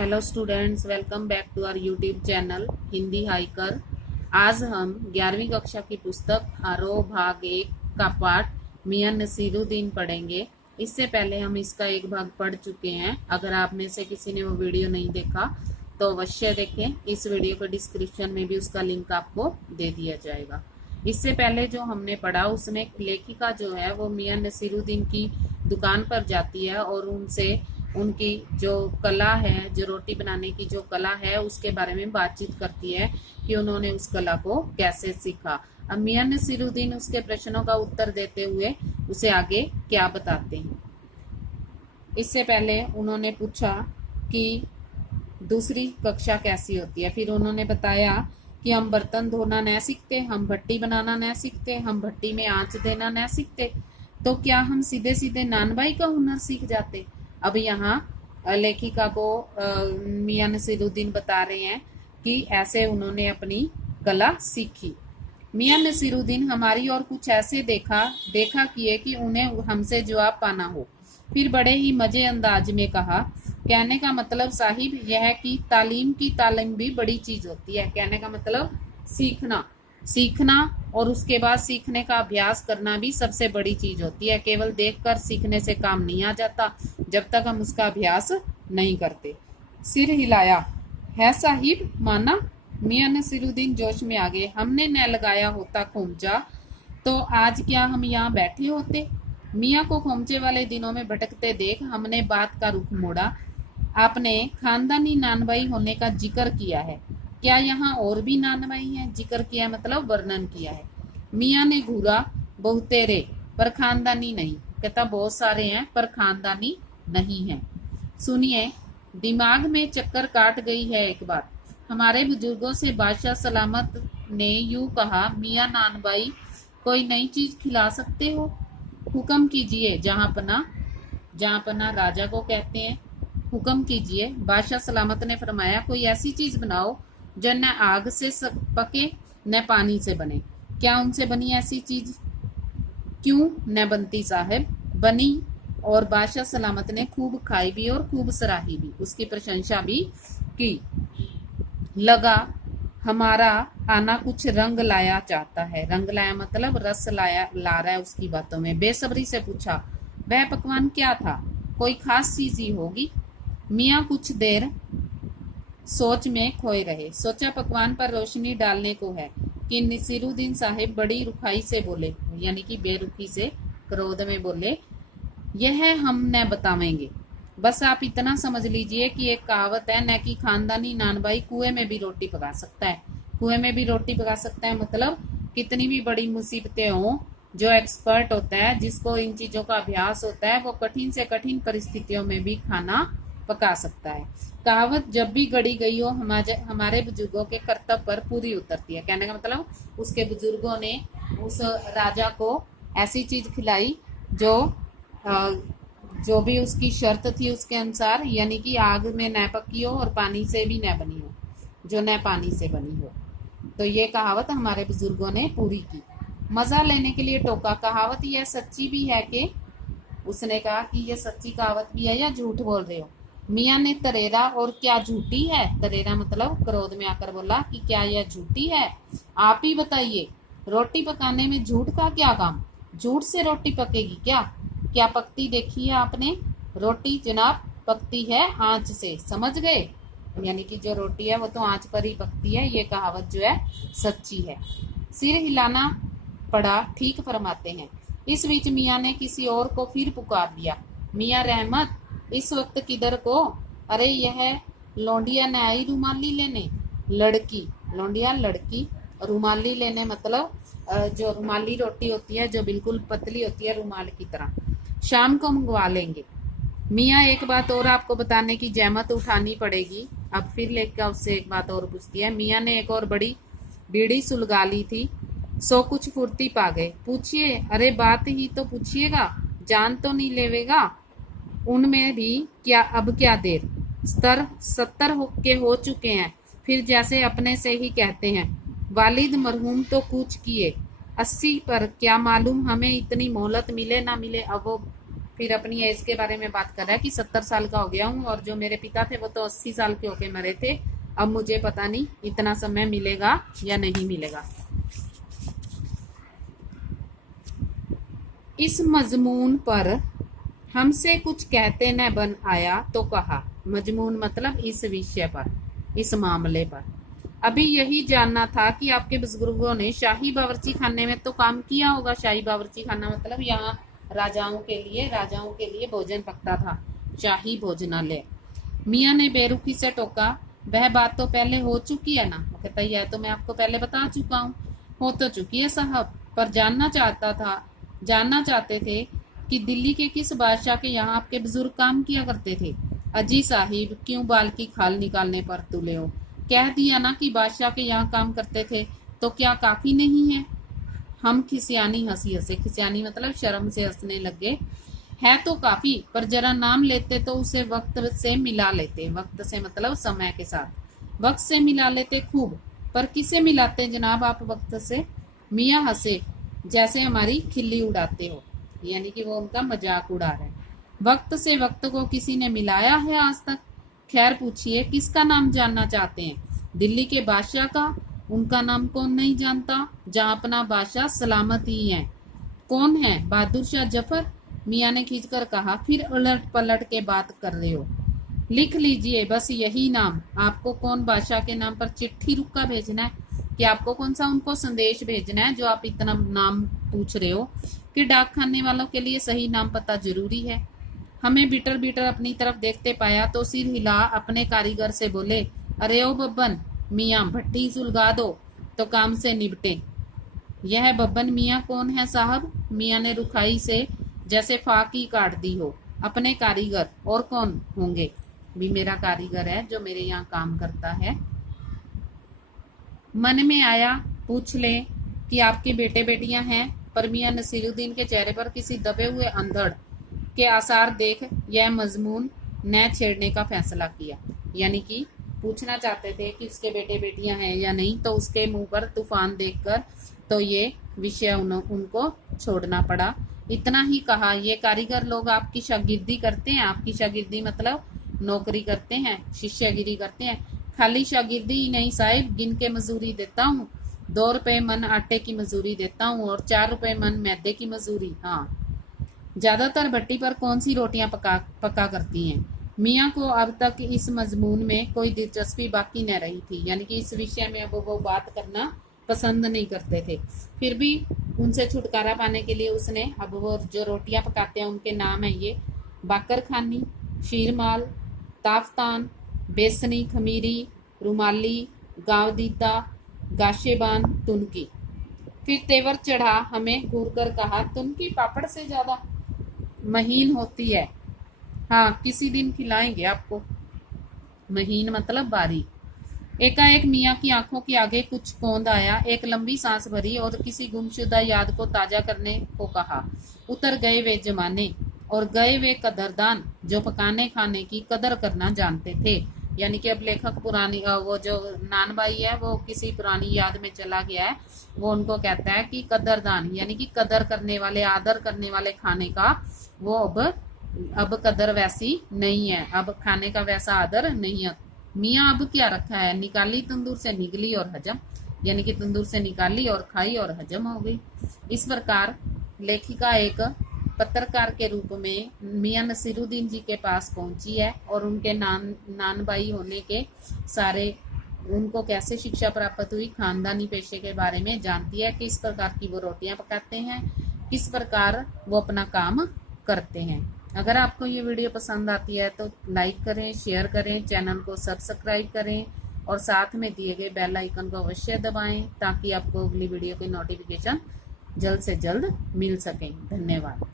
Hello students, welcome back to our YouTube channel Hindi hiker. आज हम 11वीं कक्षा की पुस्तक आरोह भाग 1 का पाठ मियां नसीरुद्दीन पढ़ेंगे। इससे पहले हम इसका एक भाग पढ़ चुके हैं। अगर आप में से किसी ने वो वीडियो नहीं देखा तो अवश्य देखें। इस वीडियो के डिस्क्रिप्शन में भी उसका लिंक आपको दे दिया जाएगा। इससे पहले जो हमने पढ़ा उसमें लेखिका जो है वो मियां नसीरुद्दीन की दुकान पर जाती है और उनसे उनकी जो कला है, जो रोटी बनाने की जो कला है, उसके बारे में बातचीत करती है कि उन्होंने उस कला को कैसे सीखा। अब मियां नसीरुद्दीन उसके प्रश्नों का उत्तर देते हुए उसे आगे क्या बताते हैं। इससे पहले उन्होंने पूछा कि दूसरी कक्षा कैसी होती है। फिर उन्होंने बताया कि हम बर्तन धोना न सीखते, हम भट्टी बनाना न सीखते, हम भट्टी में आंच देना न सीखते, तो क्या हम सीधे सीधे नानबाई का हुनर सीख जाते। अब यहाँ लेखिका को मियां नसीरुद्दीन बता रहे हैं कि ऐसे उन्होंने अपनी कला सीखी। मियां नसीरुद्दीन हमारी और कुछ ऐसे देखा किए कि उन्हें हमसे जवाब पाना हो। फिर बड़े ही मजे अंदाज में कहा, कहने का मतलब साहिब यह है कि तालीम की तालीम भी बड़ी चीज होती है। कहने का मतलब सीखना और उसके बाद सीखने का अभ्यास करना भी सबसे बड़ी चीज होती है। केवल देखकर सीखने से काम नहीं आ जाता जब तक हम उसका अभ्यास नहीं करते। सिर हिलाया, है साहिब, माना। मियां नसीरुद्दीन जोश में आ गए। हमने न लगाया होता खोमचा तो आज क्या हम यहाँ बैठे होते। मियां को खोमचे वाले दिनों में भटकते देख हमने बात का रुख मोड़ा। आपने खानदानी नानबाई होने का जिक्र किया है, क्या यहाँ और भी नानबाई हैं। जिक्र किया मतलब वर्णन किया है। मियां ने घूरा, बहुतेरे पर खानदानी नहीं। कहता बहुत सारे हैं पर खानदानी नहीं है। सुनिए, दिमाग में चक्कर काट गई है एक बात। हमारे बुजुर्गों से बादशाह सलामत ने यूं कहा, मियां नानबाई कोई नई चीज खिला सकते हो, हुक्म कीजिए। जहां पना राजा को कहते हैं, हुक्म कीजिए। बादशाह सलामत ने फरमाया, कोई ऐसी चीज बनाओ जो न आग से पके न पानी से बने। क्या उनसे बनी ऐसी चीज? क्यों न बनती साहब, बनी। और बादशाह सलामत ने खूब खाई भी और खूब सराही भी, उसकी प्रशंसा भी की। लगा हमारा आना कुछ रंग लाया चाहता है। रंग लाया मतलब रस ला रहा है उसकी बातों में। बेसब्री से पूछा, वह पकवान क्या था? कोई खास चीज ही होगी। मियां कुछ देर सोच में खोए रहे। सोचा पकवान पर रोशनी डालने को है कि नसीरुद्दीन साहिब बड़ी रुखाई से बोले, यानी कि बेरुखी से, क्रोध में बोले, यह हम न बतावेंगे। बस आप इतना समझ लीजिए कि एक कहावत है, न कि खानदानी नानबाई कुएं में भी रोटी पका सकता है। कुएं में भी रोटी पका सकता है मतलब कितनी भी बड़ी मुसीबतें हों, जो एक्सपर्ट होता है, जिसको इन चीजों का अभ्यास होता है, वो कठिन से कठिन परिस्थितियों में भी खाना पका सकता है। कहावत जब भी गढ़ी गई हो हमारे बुजुर्गों के कर्तव्य पर पूरी उतरती है। कहने का मतलब उसके बुजुर्गों ने उस राजा को ऐसी चीज खिलाई जो भी उसकी शर्त थी उसके अनुसार, यानी कि आग में न पकी हो और पानी से भी न बनी हो, जो न पानी से बनी हो। तो ये कहावत हमारे बुजुर्गों ने पूरी की। मजा लेने के लिए टोका, कहावत यह सच्ची भी है कि? उसने कहा कि ये सच्ची कहावत भी है या झूठ बोल रहे हो। मियां ने तरेरा, और क्या झूठी है? तरेरा मतलब क्रोध में आकर बोला कि क्या यह झूठी है? आप ही बताइए, रोटी पकाने में झूठ का क्या काम? झूठ से रोटी पकेगी क्या? क्या पकती देखी है आपने? रोटी जनाब पकती है आंच से, समझ गए? यानी कि जो रोटी है वो तो आंच पर ही पकती है। ये कहावत जो है सच्ची है। सिर हिलाना पड़ा, ठीक फरमाते हैं। इस बीच मियां ने किसी और को फिर पुकार दिया, मियां रहमत, इस वक्त किधर को? अरे यह लौंडिया ने आई रुमाली लेने। लड़की, लौंडिया लड़की, रुमाली लेने मतलब जो रुमाली रोटी होती है जो बिल्कुल पतली होती है रुमाल की तरह। शाम को मंगवा लेंगे। मियां एक बात और आपको बताने की जहमत उठानी पड़ेगी। अब फिर लेकर उससे एक बात और पूछती है। मियां ने एक और बड़ी बीड़ी सुलगा ली थी, सो कुछ फुर्ती पा गए। पूछिए, अरे बात ही तो पूछिएगा, जान तो नहीं लेवेगा। उनमें भी क्या अब क्या देर, 70 के हो चुके हैं। फिर जैसे अपने से ही कहते हैं, वालिद मरहूम तो कूच किए, 80 पर क्या मालूम हमें इतनी मोहलत मिले ना मिले। अब वो फिर अपनी एज के बारे में बात कर रहा है कि 70 साल का हो गया हूँ और जो मेरे पिता थे वो तो 80 साल के होके मरे थे। अब मुझे पता नहीं इतना समय मिलेगा या नहीं मिलेगा। इस मजमून पर हमसे कुछ कहते न बन आया तो कहा। मजमून मतलब इस विषय पर, इस मामले पर। अभी यही जानना था कि आपके बुजुर्गों ने शाही बावर्ची खाने में तो काम किया होगा। शाही बावर्ची खाना मतलब यहाँ राजाओं के लिए भोजन पकता था, शाही भोजनालय। मियाँ ने बेरुखी से टोका, वह बात तो पहले हो चुकी है ना। वो कहता है तो मैं आपको पहले बता चुका हूँ। हो तो चुकी है साहब, पर जानना चाहते थे कि दिल्ली के किस बादशाह के यहाँ आपके बुजुर्ग काम किया करते थे। अजी साहिब, क्यों बाल की खाल निकालने पर तुले हो? कह दिया ना कि बादशाह के यहाँ काम करते थे, तो क्या काफी नहीं है? हम खिसियानी हंसी हंसे। खिसियानी मतलब शर्म से हंसने लगे। है तो काफी, पर जरा नाम लेते तो उसे वक्त से मिला लेते। वक्त से मतलब समय के साथ। वक्त से मिला लेते खूब, पर किसे मिलाते जनाब आप वक्त से? मियाँ हंसे, जैसे हमारी खिल्ली उड़ाते हो, यानी कि वो उनका मजाक उड़ा रहे हैं। वक्त से वक्त को किसी ने मिलाया है आज तक? खैर पूछिए, किसका नाम जानना चाहते हैं? दिल्ली के बादशाह का। उनका नाम कौन नहीं जानता, जहाँ अपना बादशाह सलामत ही है। कौन है? बहादुर शाह जफर। मियाँ ने खींचकर कहा, फिर उलट पलट के बात कर रहे हो। लिख लीजिए बस यही नाम। आपको कौन बादशाह के नाम पर चिट्ठी रुका भेजना है? कि आपको कौन सा उनको संदेश भेजना है जो आप इतना नाम पूछ रहे हो? कि डाक खाने वालों के लिए सही नाम पता जरूरी है। हमें बिटर बिटर अपनी तरफ देखते पाया तो सिर हिला अपने कारीगर से बोले, अरे ओ बब्बन मियाँ, भट्टी सुलगा दो तो काम से निपटे। यह बब्बन मियाँ कौन है साहब? मियाँ ने रुखाई से जैसे फाकी काट दी हो। अपने कारीगर, और कौन होंगे? भी मेरा कारीगर है जो मेरे यहाँ काम करता है। मन में आया पूछ ले कि आपके बेटे बेटियां हैं, पर मियाँ नसीरुद्दीन के चेहरे पर किसी दबे हुए अंधड़ के आसार देख यह मजमून न छेड़ने का फैसला किया। यानी कि पूछना चाहते थे कि उसके बेटे बेटियां हैं या नहीं, तो उसके मुंह पर तूफान देखकर तो ये विषय उनको छोड़ना पड़ा। इतना ही कहा, ये कारीगर लोग आपकी शागिर्दी करते हैं। आपकी शागिर्दी मतलब नौकरी करते हैं, शिष्यगिरी करते हैं। खाली शागिर्दी ही नहीं साहिब, गिन के मजूरी देता हूँ। 2 रुपए मन आटे की मजूरी देता हूँ और 4 रुपए मन मैदे की मजूरी। हाँ, ज्यादातर भट्टी पर कौन सी रोटियां पका करती हैं? मियाँ को अब तक इस मजमून में कोई दिलचस्पी बाकी न रही थी। यानी कि इस विषय में अब वो बात करना पसंद नहीं करते थे। फिर भी उनसे छुटकारा पाने के लिए उसने, अब वो जो रोटियां पकाते हैं उनके नाम है ये: बाकर खानी, शीरमाल, ताफ्तान, बेसनी, खमीरी, रुमाली, गावदीता, गाशेबान, तुनकी। फिर तेवर चढ़ा हमें घूर कर कहा, तुनकी पापड़ से ज्यादा महीन होती है। हाँ, किसी दिन खिलाएंगे आपको। महीन मतलब बारीक। एकाएक मियाँ की आंखों के आगे कुछ कौंध आया। एक लंबी सांस भरी और किसी गुमशुदा याद को ताजा करने को कहा। उतर गए वे जमाने और गए वे कदरदान जो पकाने खाने की कदर करना जानते थे। यानी कि अब लेखक पुरानी, वो जो नानबाई है वो किसी पुरानी याद में चला गया है। वो उनको कहता है कि कदरदान, यानी कि कदर करने वाले, आदर करने वाले खाने का वो अब कदर वैसी नहीं है, अब खाने का वैसा आदर नहीं है। मियाँ अब क्या रखा है, निकाली तंदूर से निकली और हजम, यानी कि तंदूर से निकाली और खाई और हजम हो गई। इस प्रकार लेखिका एक पत्रकार के रूप में मियाँ नसीरुद्दीन जी के पास पहुंची है और उनके नानबाई होने के सारे, उनको कैसे शिक्षा प्राप्त हुई, खानदानी पेशे के बारे में जानती है, किस प्रकार की वो रोटियां पकाते हैं, किस प्रकार वो अपना काम करते हैं। अगर आपको ये वीडियो पसंद आती है तो लाइक करें, शेयर करें, चैनल को सब्सक्राइब करें और साथ में दिए गए बेल आइकन को अवश्य दबाएं ताकि आपको अगली वीडियो की नोटिफिकेशन जल्द से जल्द मिल सके। धन्यवाद।